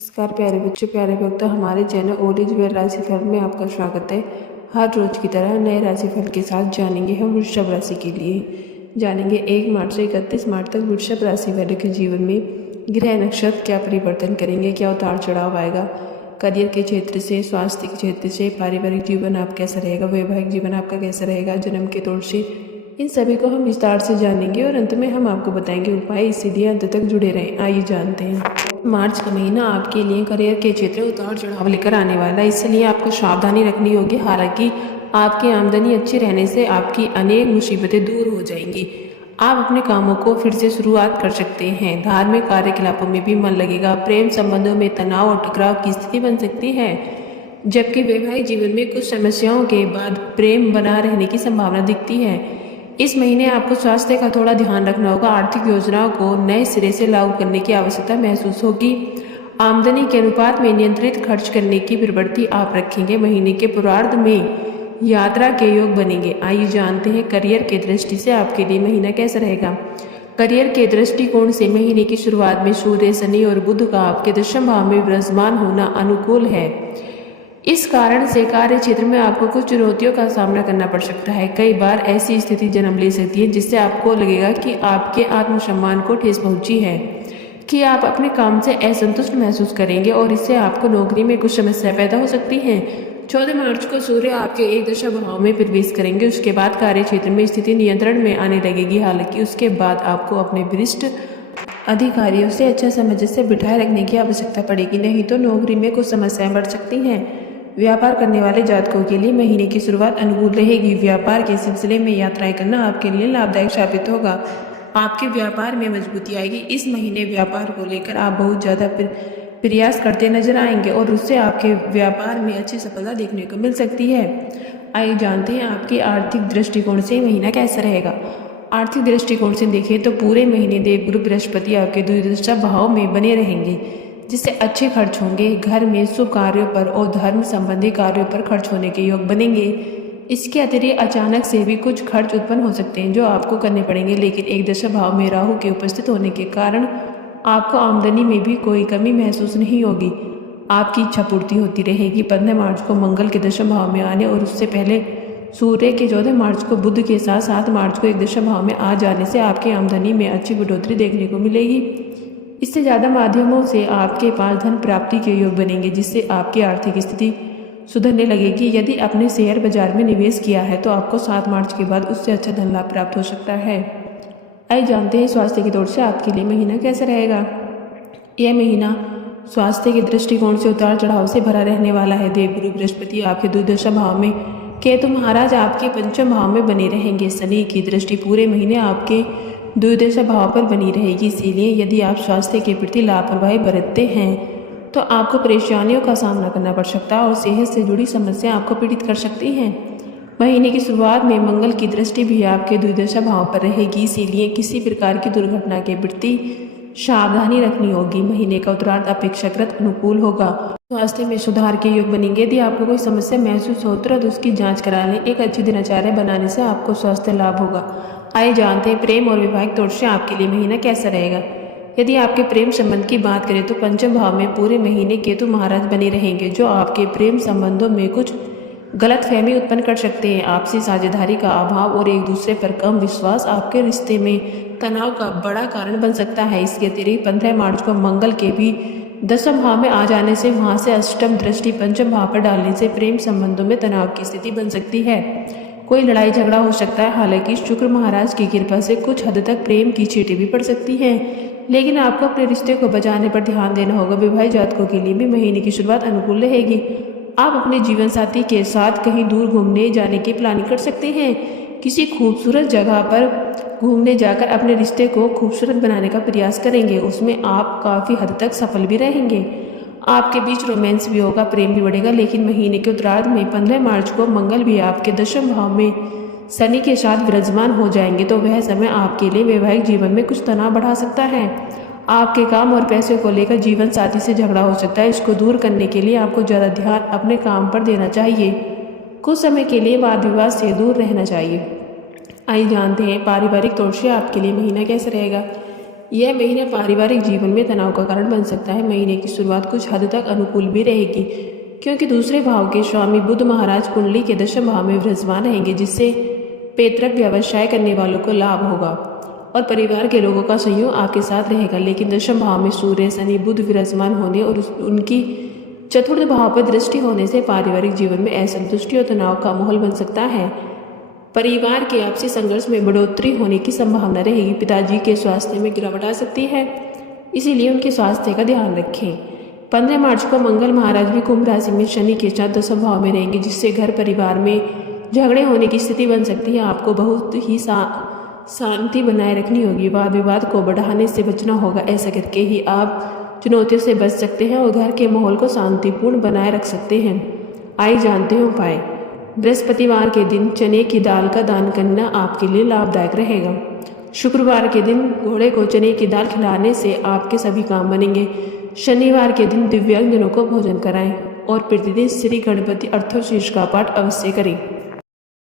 नमस्कार प्यारे बच्चों, प्यारे भक्तों, हमारे चैनल ओल्ड इज वेल राशिफल में आपका स्वागत है। हर रोज की तरह नए राशिफल के साथ जानेंगे हम वृषभ राशि के लिए। जानेंगे 1 मार्च से 31 मार्च तक वृषभ राशि वाले के जीवन में ग्रह नक्षत्र क्या परिवर्तन करेंगे, क्या उतार चढ़ाव आएगा, करियर के क्षेत्र से, स्वास्थ्य के क्षेत्र से, पारिवारिक जीवन आप कैसा रहेगा, वैवाहिक जीवन आपका कैसा रहेगा, जन्म के तौर से, इन सभी को हम विस्तार से जानेंगे और अंत में हम आपको बताएंगे उपाय। इसलिए अंत तक जुड़े रहें। आइए जानते हैं। मार्च का महीना आपके लिए करियर के क्षेत्र में उतार चढ़ाव लेकर आने वाला है, इसलिए आपको सावधानी रखनी होगी। हालांकि आपकी आमदनी अच्छी रहने से आपकी अनेक मुसीबतें दूर हो जाएंगी। आप अपने कामों को फिर से शुरुआत कर सकते हैं। धार्मिक कार्यकलापों में भी मन लगेगा। प्रेम संबंधों में तनाव और टकराव की स्थिति बन सकती है, जबकि वैवाहिक जीवन में कुछ समस्याओं के बाद प्रेम बना रहने की संभावना दिखती है। इस महीने आपको स्वास्थ्य का थोड़ा ध्यान रखना होगा। आर्थिक योजनाओं को नए सिरे से लागू करने की आवश्यकता महसूस होगी। आमदनी के अनुपात में नियंत्रित खर्च करने की प्रवृत्ति आप रखेंगे। महीने के पूर्वार्ध में यात्रा के योग बनेंगे। आइए जानते हैं करियर के दृष्टि से आपके लिए महीना कैसा रहेगा। करियर के दृष्टिकोण से महीने की शुरुआत में सूर्य, शनि और बुध का आपके दशम भाव में विराजमान होना अनुकूल है। इस कारण से कार्य क्षेत्र में आपको कुछ चुनौतियों का सामना करना पड़ सकता है। कई बार ऐसी स्थिति जन्म ले सकती है जिससे आपको लगेगा कि आपके आत्मसम्मान को ठेस पहुंची है, कि आप अपने काम से असंतुष्ट महसूस करेंगे और इससे आपको नौकरी में कुछ समस्या पैदा हो सकती है। 14 मार्च को सूर्य आपके एक दशा भाव में प्रवेश करेंगे। उसके बाद कार्य क्षेत्र में स्थिति नियंत्रण में आने लगेगी। हालांकि उसके बाद आपको अपने वरिष्ठ अधिकारियों से अच्छा सामंजस्य बिठाए रखने की आवश्यकता पड़ेगी, नहीं तो नौकरी में कुछ समस्याएं बढ़ सकती हैं। व्यापार करने वाले जातकों के लिए महीने की शुरुआत अनुकूल रहेगी। व्यापार के सिलसिले में यात्राएं करना आपके लिए लाभदायक साबित होगा। आपके व्यापार में मजबूती आएगी। इस महीने व्यापार को लेकर आप बहुत ज़्यादा प्रयास करते नजर आएंगे और उससे आपके व्यापार में अच्छी सफलता देखने को मिल सकती है। आइए जानते हैं आपके आर्थिक दृष्टिकोण से महीना कैसा रहेगा। आर्थिक दृष्टिकोण से देखें तो पूरे महीने देवगुरु बृहस्पति आपके द्विदशा भाव में बने रहेंगे, जिससे अच्छे खर्च होंगे। घर में शुभ कार्यों पर और धर्म संबंधी कार्यों पर खर्च होने के योग बनेंगे। इसके अतिरिक्त अचानक से भी कुछ खर्च उत्पन्न हो सकते हैं जो आपको करने पड़ेंगे, लेकिन एक दशा भाव में राहु के उपस्थित होने के कारण आपको आमदनी में भी कोई कमी महसूस नहीं होगी। आपकी इच्छा पूर्ति होती रहेगी। 15 मार्च को मंगल के दशम भाव में आने और उससे पहले सूर्य के 14 मार्च को बुध के साथ 7 मार्च को एक दशम भाव में आ जाने से आपकी आमदनी में अच्छी बढ़ोतरी देखने को मिलेगी। इससे ज़्यादा माध्यमों से आपके पास धन प्राप्ति के योग बनेंगे, जिससे आपकी आर्थिक स्थिति सुधरने लगेगी। यदि आपने शेयर बाजार में निवेश किया है तो आपको 7 मार्च के बाद उससे अच्छा धन लाभ प्राप्त हो सकता है। आइए जानते हैं स्वास्थ्य की तौर से आपके लिए महीना कैसा रहेगा। यह महीना स्वास्थ्य के दृष्टिकोण से उतार चढ़ाव से भरा रहने वाला है। देवगुरु बृहस्पति आपके द्विदशा भाव में, केतु महाराज आपके पंचम भाव में बने रहेंगे। शनि की दृष्टि पूरे महीने आपके द्विदशा भाव पर बनी रहेगी। इसीलिए यदि आप स्वास्थ्य के प्रति लापरवाही बरतते हैं तो आपको परेशानियों का सामना करना पड़ सकता है और सेहत से जुड़ी समस्या आपको पीड़ित कर सकती हैं। महीने की शुरुआत में मंगल की दृष्टि भी आपके द्विदशा भाव पर रहेगी, इसीलिए किसी प्रकार की दुर्घटना के प्रति सावधानी रखनी होगी। महीने का उत्तरार्ध अपेक्षाकृत अनुकूल होगा। स्वास्थ्य में सुधार के योग बनेंगे। यदि आपको कोई समस्या महसूस हो तुरंत उसकी जांच करा लें। एक अच्छी दिनचर्या बनाने से आपको स्वास्थ्य लाभ होगा। आइए जानते हैं प्रेम और वैवाहिक तौर से आपके लिए महीना कैसा रहेगा। यदि आपके प्रेम संबंध की बात करें तो पंचम भाव में पूरे महीने केतु महाराज बने रहेंगे, जो आपके प्रेम संबंधों में कुछ गलतफहमी उत्पन्न कर सकते हैं। आपसी साझेदारी का अभाव और एक दूसरे पर कम विश्वास आपके रिश्ते में तनाव का बड़ा कारण बन सकता है। इसके अतिरिक्त 15 मार्च को मंगल के भी दशम भाव में आ जाने से वहां से अष्टम दृष्टि पंचम भाव पर डालने से प्रेम संबंधों में तनाव की स्थिति बन सकती है। कोई लड़ाई झगड़ा हो सकता है। हालांकि शुक्र महाराज की कृपा से कुछ हद तक प्रेम की चींटी भी पड़ सकती हैं, लेकिन आपको अपने रिश्ते को बचाने पर ध्यान देना होगा। विवाहित जातकों के लिए भी महीने की शुरुआत अनुकूल रहेगी। आप अपने जीवन साथी के साथ कहीं दूर घूमने जाने की प्लानिंग कर सकते हैं। किसी खूबसूरत जगह पर घूमने जाकर अपने रिश्ते को खूबसूरत बनाने का प्रयास करेंगे। उसमें आप काफ़ी हद तक सफल भी रहेंगे। आपके बीच रोमांस भी होगा, प्रेम भी बढ़ेगा। लेकिन महीने के उत्तरार्ध में 15 मार्च को मंगल भी आपके दशम भाव में शनि के साथ विराजमान हो जाएंगे, तो वह समय आपके लिए वैवाहिक जीवन में कुछ तनाव बढ़ा सकता है। आपके काम और पैसे को लेकर जीवन साथी से झगड़ा हो सकता है। इसको दूर करने के लिए आपको ज़्यादा ध्यान अपने काम पर देना चाहिए। कुछ समय के लिए वाद विवाद से दूर रहना चाहिए। आइए जानते हैं पारिवारिक तौर से आपके लिए महीना कैसा रहेगा। यह महीना पारिवारिक जीवन में तनाव का कारण बन सकता है। महीने की शुरुआत कुछ हद तक अनुकूल भी रहेगी, क्योंकि दूसरे भाव के स्वामी बुध महाराज कुंडली के दशम भाव में विराजमान रहेंगे, जिससे पैतृक व्यवसाय करने वालों को लाभ होगा और परिवार के लोगों का सहयोग आपके साथ रहेगा। लेकिन दशम भाव में सूर्य, शनि, बुध विराजमान होने और उनकी चतुर्थ भाव पर दृष्टि होने से पारिवारिक जीवन में असंतुष्टि और तनाव का माहौल बन सकता है। परिवार के आपसी संघर्ष में बढ़ोतरी होने की संभावना रहेगी। पिताजी के स्वास्थ्य में गिरावट आ सकती है, इसीलिए उनके स्वास्थ्य का ध्यान रखें। 15 मार्च को मंगल महाराज भी कुंभ राशि में शनि के साथ दशम भाव में रहेंगे, जिससे घर परिवार में झगड़े होने की स्थिति बन सकती है। आपको बहुत ही शांति बनाए रखनी होगी। वाद विवाद को बढ़ाने से बचना होगा। ऐसा करके ही आप चुनौतियों से बच सकते हैं और घर के माहौल को शांतिपूर्ण बनाए रख सकते हैं। आइए जानते हैं उपाय। बृहस्पतिवार के दिन चने की दाल का दान करना आपके लिए लाभदायक रहेगा। शुक्रवार के दिन घोड़े को चने की दाल खिलाने से आपके सभी काम बनेंगे। शनिवार के दिन दिव्यांगजनों को भोजन कराएं और प्रतिदिन श्री गणपति अर्थशीर्ष का पाठ अवश्य करें।